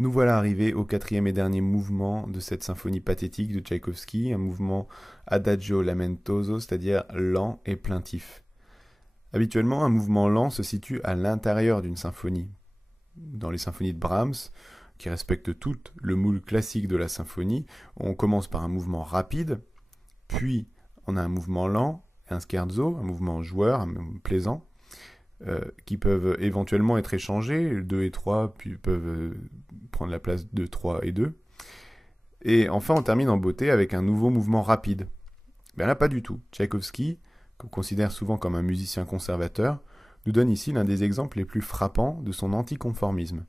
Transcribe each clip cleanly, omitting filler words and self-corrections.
Nous voilà arrivés au quatrième et dernier mouvement de cette symphonie pathétique de Tchaïkovski, un mouvement adagio lamentoso, c'est-à-dire lent et plaintif. Habituellement, un mouvement lent se situe à l'intérieur d'une symphonie. Dans les symphonies de Brahms, qui respectent toutes le moule classique de la symphonie, on commence par un mouvement rapide, puis on a un mouvement lent, un scherzo, un mouvement joueur, un mouvement plaisant, qui peuvent éventuellement être échangés, 2 et 3 puis peuvent prendre la place de 3 et 2. Et enfin, on termine en beauté avec un nouveau mouvement rapide. Ben là, pas du tout. Tchaïkovski, qu'on considère souvent comme un musicien conservateur, nous donne ici l'un des exemples les plus frappants de son anticonformisme.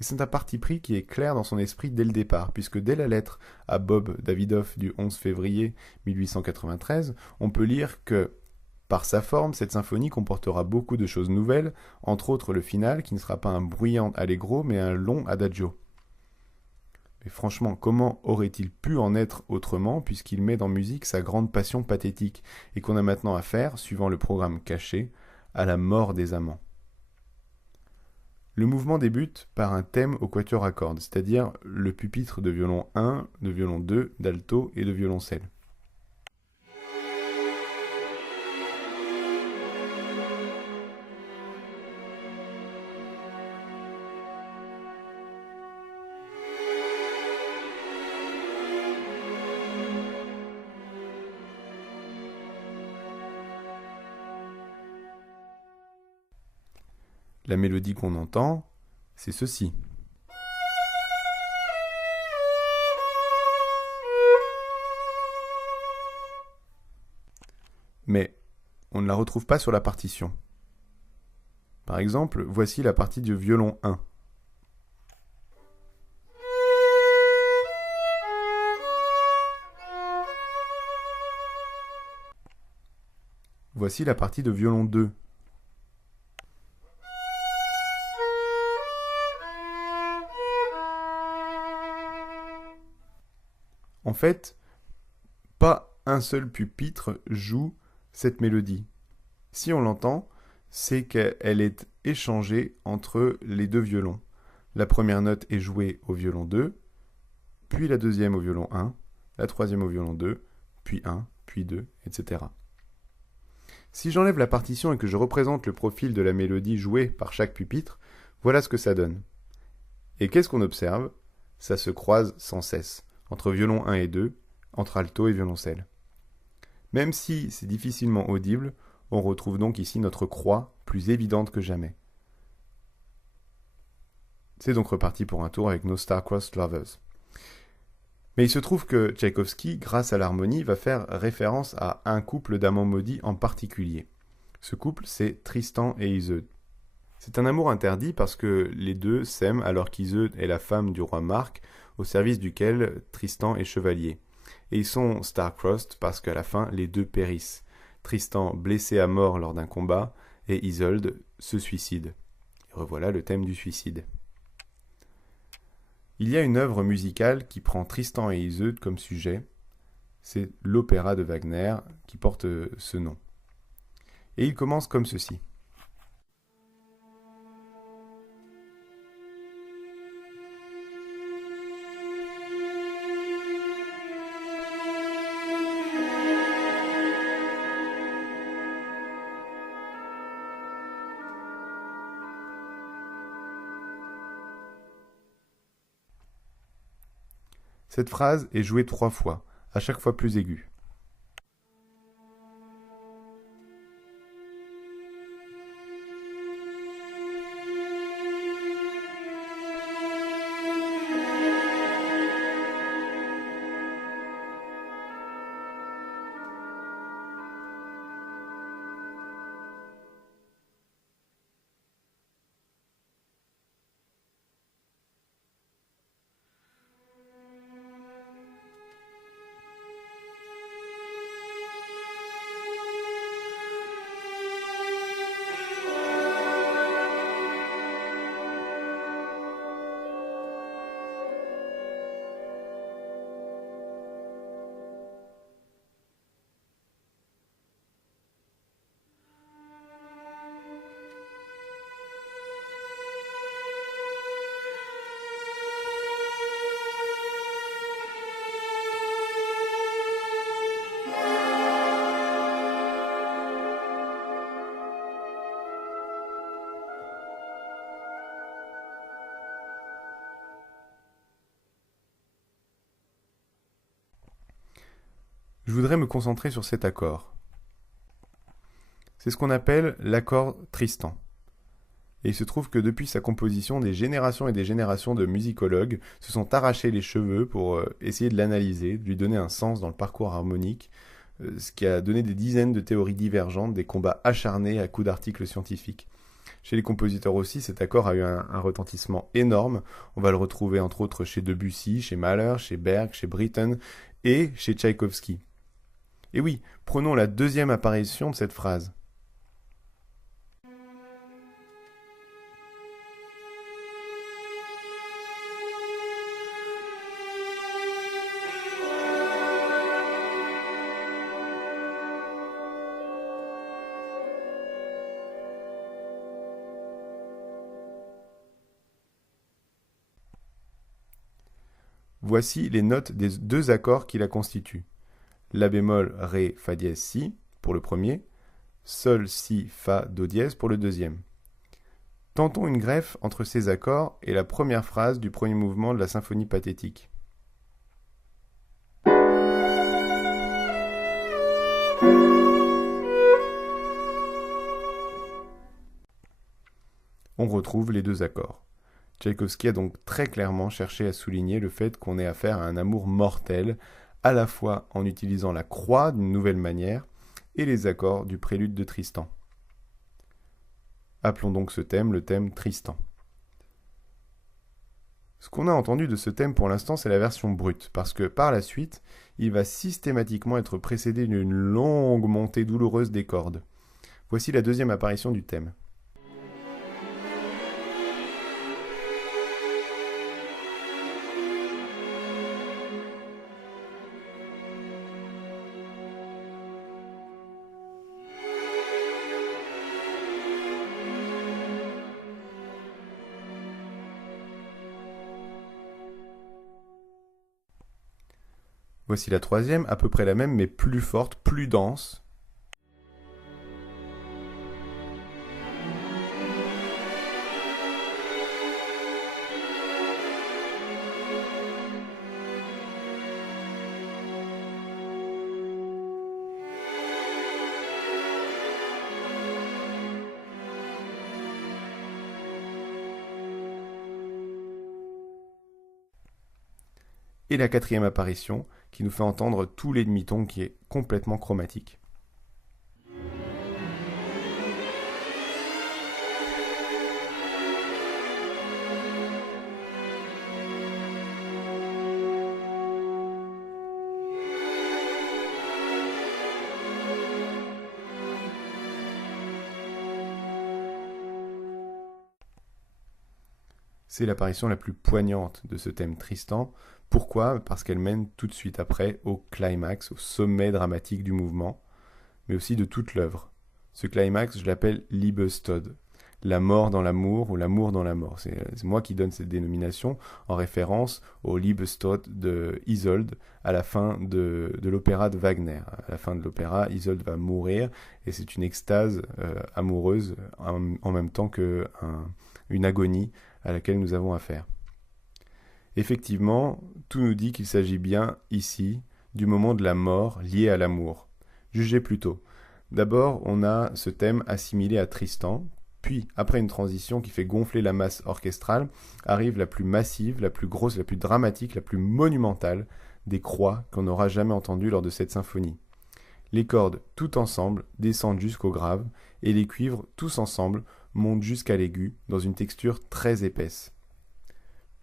Et c'est un parti pris qui est clair dans son esprit dès le départ, puisque dès la lettre à Bob Davidoff du 11 février 1893, on peut lire que, par sa forme, cette symphonie comportera beaucoup de choses nouvelles, entre autres le final, qui ne sera pas un bruyant allegro, mais un long adagio. Mais franchement, comment aurait-il pu en être autrement, puisqu'il met dans musique sa grande passion pathétique, et qu'on a maintenant affaire, suivant le programme caché, à la mort des amants. Le mouvement débute par un thème au quatuor à cordes, c'est-à-dire le pupitre de violon 1, de violon 2, d'alto et de violoncelle. La mélodie qu'on entend, c'est ceci. Mais on ne la retrouve pas sur la partition. Par exemple, voici la partie du violon 1. Voici la partie de violon 2. En fait, pas un seul pupitre joue cette mélodie. Si on l'entend, c'est qu'elle est échangée entre les deux violons. La première note est jouée au violon 2, puis la deuxième au violon 1, la troisième au violon 2, puis 1, puis 2, etc. Si j'enlève la partition et que je représente le profil de la mélodie jouée par chaque pupitre, voilà ce que ça donne. Et qu'est-ce qu'on observe? Ça se croise sans cesse, entre violon 1 et 2, entre alto et violoncelle. Même si c'est difficilement audible, on retrouve donc ici notre croix plus évidente que jamais. C'est donc reparti pour un tour avec nos Star-Crossed Lovers. Mais il se trouve que Tchaïkovski, grâce à l'harmonie, va faire référence à un couple d'amants maudits en particulier. Ce couple, c'est Tristan et Iseud. C'est un amour interdit parce que les deux s'aiment alors qu'Iseud est la femme du roi Marc, au service duquel Tristan est chevalier. Et ils sont star-crossed parce qu'à la fin, les deux périssent. Tristan blessé à mort lors d'un combat et Isolde se suicide. Et revoilà le thème du suicide. Il y a une œuvre musicale qui prend Tristan et Iseud comme sujet. C'est l'opéra de Wagner qui porte ce nom. Et il commence comme ceci. Cette phrase est jouée 3 fois, à chaque fois plus aiguë. Je voudrais me concentrer sur cet accord. C'est ce qu'on appelle l'accord Tristan. Et il se trouve que depuis sa composition, des générations et des générations de musicologues se sont arrachés les cheveux pour essayer de l'analyser, de lui donner un sens dans le parcours harmonique, ce qui a donné des dizaines de théories divergentes, des combats acharnés à coups d'articles scientifiques. Chez les compositeurs aussi, cet accord a eu un retentissement énorme. On va le retrouver entre autres chez Debussy, chez Mahler, chez Berg, chez Britten et chez Tchaïkovski. Et oui, prenons la deuxième apparition de cette phrase. Voici les notes des deux accords qui la constituent. La bémol, ré, fa dièse, si pour le premier, sol, si, fa, do dièse pour le deuxième. Tentons une greffe entre ces accords et la première phrase du premier mouvement de la symphonie pathétique. On retrouve les deux accords. Tchaïkovski a donc très clairement cherché à souligner le fait qu'on ait affaire à un amour mortel, à la fois en utilisant la croix d'une nouvelle manière et les accords du prélude de Tristan. Appelons donc ce thème le thème Tristan. Ce qu'on a entendu de ce thème pour l'instant, c'est la version brute, parce que par la suite, il va systématiquement être précédé d'une longue montée douloureuse des cordes. Voici la deuxième apparition du thème. Voici la troisième, à peu près la même, mais plus forte, plus dense. Et la quatrième apparition, qui nous fait entendre tout les demi-tons qui est complètement chromatique. C'est l'apparition la plus poignante de ce thème Tristan. Pourquoi ? Parce qu'elle mène tout de suite après au climax, au sommet dramatique du mouvement, mais aussi de toute l'œuvre. Ce climax, je l'appelle Liebestod, la mort dans l'amour ou l'amour dans la mort. C'est moi qui donne cette dénomination en référence au Liebestod de Isolde à la fin de l'opéra de Wagner. À la fin de l'opéra, Isolde va mourir et c'est une extase amoureuse en même temps qu'une agonie à laquelle nous avons affaire. Effectivement, tout nous dit qu'il s'agit bien, ici, du moment de la mort lié à l'amour. Jugez plutôt. D'abord, on a ce thème assimilé à Tristan, puis, après une transition qui fait gonfler la masse orchestrale, arrive la plus massive, la plus grosse, la plus dramatique, la plus monumentale des croix qu'on n'aura jamais entendues lors de cette symphonie. Les cordes, tout ensemble, descendent jusqu'au grave, et les cuivres, tous ensemble, montent jusqu'à l'aigu, dans une texture très épaisse.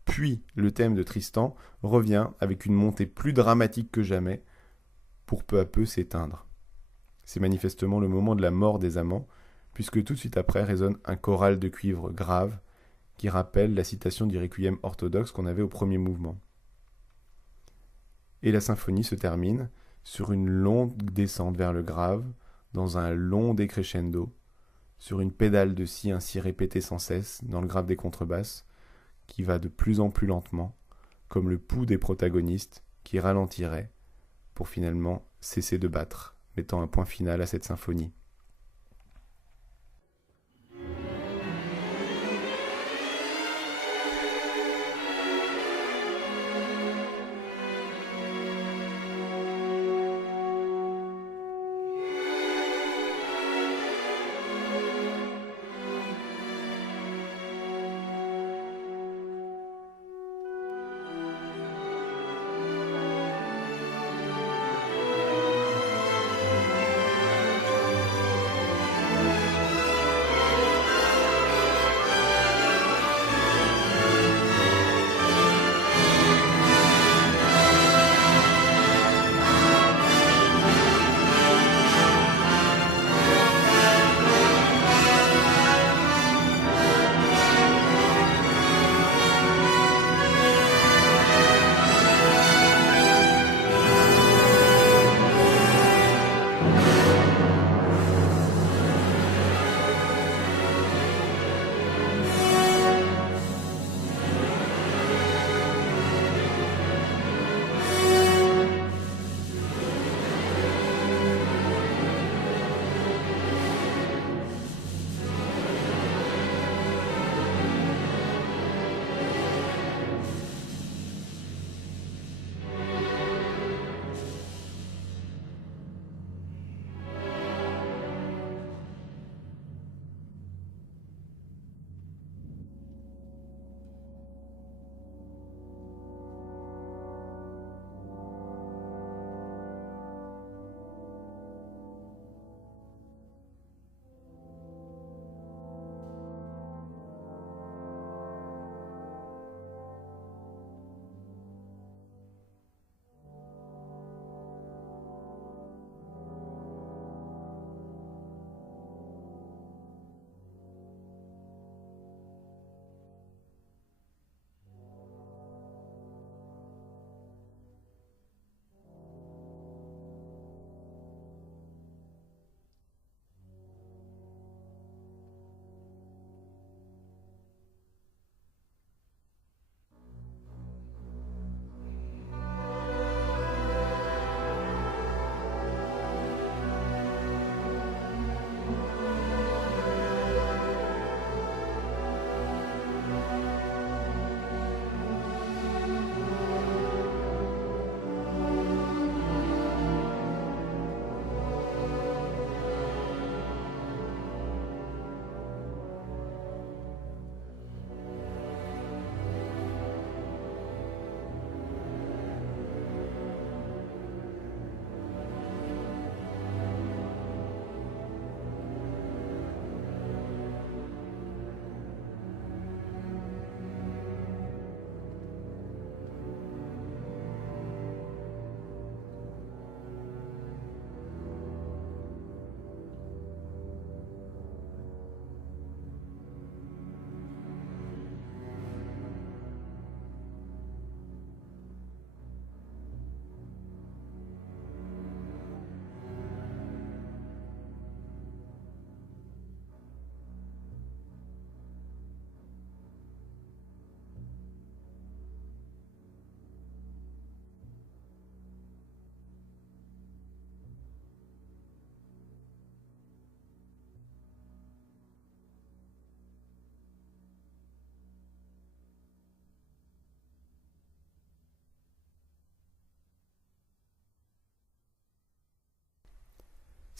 Puis, le thème de Tristan revient avec une montée plus dramatique que jamais, pour peu à peu s'éteindre. C'est manifestement le moment de la mort des amants, puisque tout de suite après résonne un choral de cuivre grave, qui rappelle la citation du requiem orthodoxe qu'on avait au premier mouvement. Et la symphonie se termine sur une longue descente vers le grave, dans un long décrescendo, sur une pédale de si ainsi répétée sans cesse dans le grave des contrebasses, qui va de plus en plus lentement, comme le pouls des protagonistes qui ralentirait pour finalement cesser de battre, mettant un point final à cette symphonie.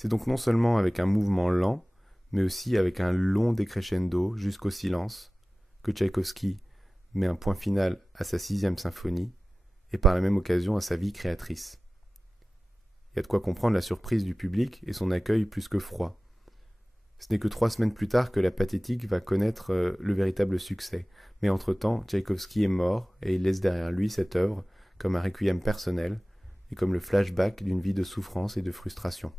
C'est donc non seulement avec un mouvement lent, mais aussi avec un long décrescendo jusqu'au silence, que Tchaïkovski met un point final à sa 6e symphonie, et par la même occasion à sa vie créatrice. Il y a de quoi comprendre la surprise du public et son accueil plus que froid. Ce n'est que 3 semaines plus tard que la pathétique va connaître le véritable succès, mais entre-temps, Tchaïkovski est mort et il laisse derrière lui cette œuvre comme un requiem personnel et comme le flashback d'une vie de souffrance et de frustration.